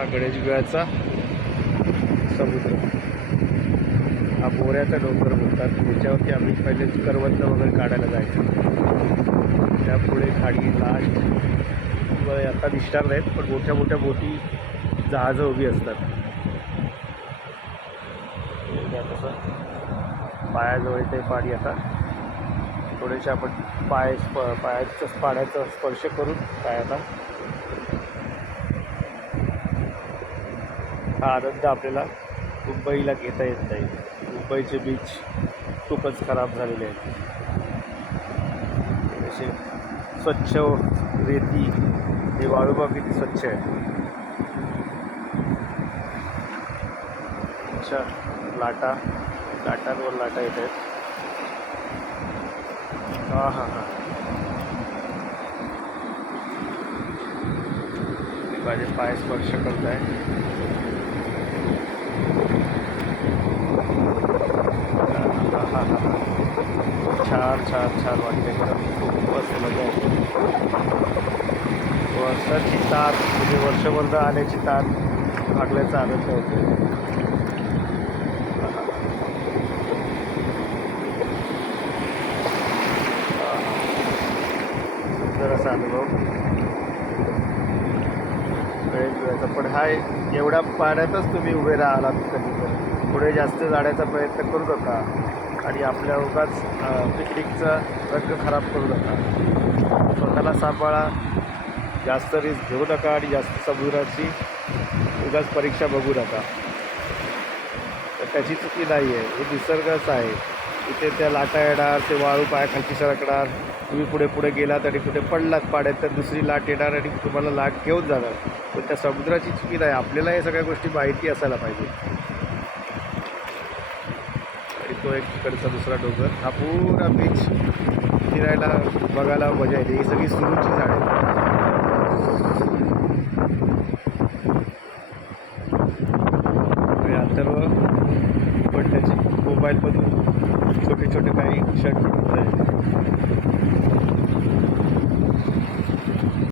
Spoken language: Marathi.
हा गणेशगिरीचा समुद्र, हा बोऱ्याचा डोंगर बोलतात. त्याच्यावरती आम्ही पहिले करवंद वगैरे काढायला जायचो. त्यापुढे खाडी लास्ट आता दिसणार नाहीत, पण मोठ्या मोठ्या बोटी जहाजं उभी असतात. तसं पायाजवळ ते पाणी आता थोडेसे आपण पायाचा पाण्याचा स्पर्श करून काय आता हा आनंद आपल्याला मुंबईला घेता येत नाही. मुंबईचे बीच खूपच खराब झालेले आहेत. असे स्वच्छ रेती, हे वाळूबा किती स्वच्छ आहे. अशा लाटांवर लाटा येत आहेत. हां हां हां, माझे पाय स्पर्श करत आहे. हां हां हां, छान छान छान वाटते. खरं मस्त मजा येते. वर्षाची तार म्हणजे वर्षभर आल्याची तार भागल्याचा आनंद होतो. सुंदर असा अनुभव गणेशगिरीचा. पण हा एवढ्या पाण्यातच तुम्ही उभे राहालात कधी तर पुढे जास्त जाण्याचा प्रयत्न करू नका आणि आपल्या उगाच पिकनिकचा रंग खराब करू नका. स्वतःला सांभाळा, जास्त रिस्क घेऊ नका आणि जास्त समुद्राची उगाच परीक्षा बघू नका. तर त्याची चुकी नाही आहे, हे निसर्गच आहे. इथे त्या लाटा येणार, ते वाळू पायाखालची सरकणार, तुम्ही पुढे पुढे गेलात आणि कुठे पडलात पाण्यात तर दुसरी लाट येणार आणि तुम्हाला लाट घेऊन जाणार. पण त्या समुद्राची चुकी नाही. आपल्याला या सगळ्या गोष्टी माहिती असायला पाहिजे. आणि तो एक तिकडचा दुसरा डोंगर, हा पूर्ण बीच फिरायला बघायला मजा येते. ही सगळी सुरूची झाडे. अथर्व पण त्याची मोबाईलमधून छोटे छोटे काही क्षण आहे.